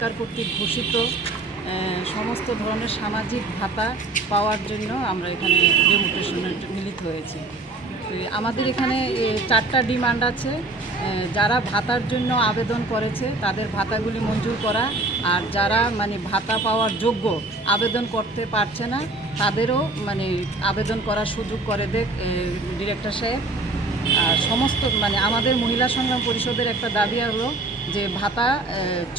সরকার কর্তৃক ঘোষিত সমস্ত ধরনের সামাজিক ভাতা পাওয়ার জন্য আমরা এখানে ডেমনস্ট্রেশনে মিলিত হয়েছি। আমাদের এখানে 4টা ডিমান্ড আছে। যারা ভাতার জন্য আবেদন করেছে তাদের ভাতাগুলি মঞ্জুর করা, আর যারা ভাতা পাওয়ার যোগ্য আবেদন করতে পারছে না তাদেরও আবেদন করার সুযোগ করে দেখ ডিরেক্টর সাহেব। আর সমস্ত আমাদের মহিলা সংগ্রাম পরিষদের একটা দাবি হলো যে ভাতা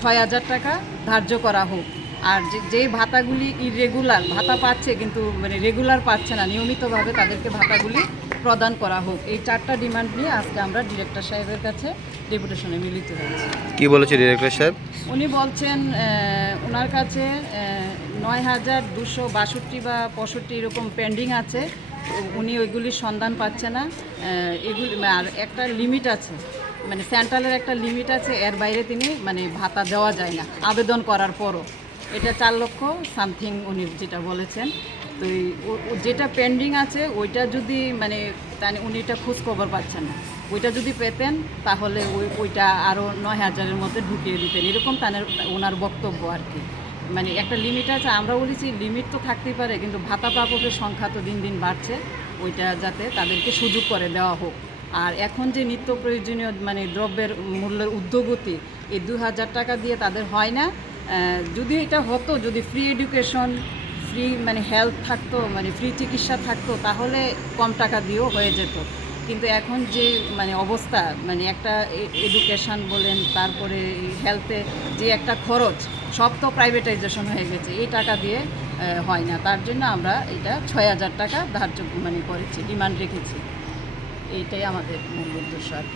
6,000 টাকা ধার্য করা হোক। আর যে ভাতাগুলি ইরেগুলার ভাতা পাচ্ছে কিন্তু রেগুলার পাচ্ছে না, নিয়মিতভাবে তাদেরকে ভাতাগুলি প্রদান করা হোক। এই 4টা ডিমান্ড নিয়ে আজকে আমরা ডিরেক্টর সাহেবের কাছে ডেপুটেশনে মিলিত হয়েছি। কি বলেছে ডিরেক্টর সাহেব? উনি বলছেন ওনার কাছে 9,262 বা 65 এরকম পেন্ডিং আছে, উনি ওইগুলির সন্ধান পাচ্ছে না। এগুলি আর একটা লিমিট আছে, সেন্ট্রালের একটা লিমিট আছে, এর বাইরে তিনি ভাতা দেওয়া যায় না আবেদন করার পরও। এটা 4 লক্ষ সামথিং উনি যেটা বলেছেন। তো যেটা পেন্ডিং আছে ওইটা যদি উনি এটা খোঁজখবর পাচ্ছেন না, ওইটা যদি পেতেন তাহলে ওইটা আরও 9,000-এর মধ্যে ঢুকিয়ে দিতেন, এরকম ওনার বক্তব্য আর কি। একটা লিমিট আছে, আমরা বলেছি লিমিট তো থাকতেই পারে, কিন্তু ভাতা প্রাপকের সংখ্যা তো দিন দিন বাড়ছে, ওইটা যাতে তাদেরকে সুযোগ করে দেওয়া হোক। আর এখন যে নিত্য প্রয়োজনীয় দ্রব্যের মূল্যের ঊর্ধ্বগতি, এই 2,000 টাকা দিয়ে তাদের হয় না। যদি এটা হতো, যদি ফ্রি এডুকেশন, ফ্রি হেলথ থাকতো, ফ্রি চিকিৎসা থাকতো, তাহলে কম টাকা দিয়েও হয়ে যেত। কিন্তু এখন যে অবস্থা, একটা এডুকেশন বলেন, তারপরে হেলথে যে একটা খরচ, সব তো প্রাইভেটাইজেশন হয়ে গেছে, এই টাকা দিয়ে হয় না। তার জন্য আমরা এটা 6,000 টাকা ধার্য করেছি, ডিমান্ড রেখেছি। এইটাই আমাদের মূল উদ্দেশ্য আর কি।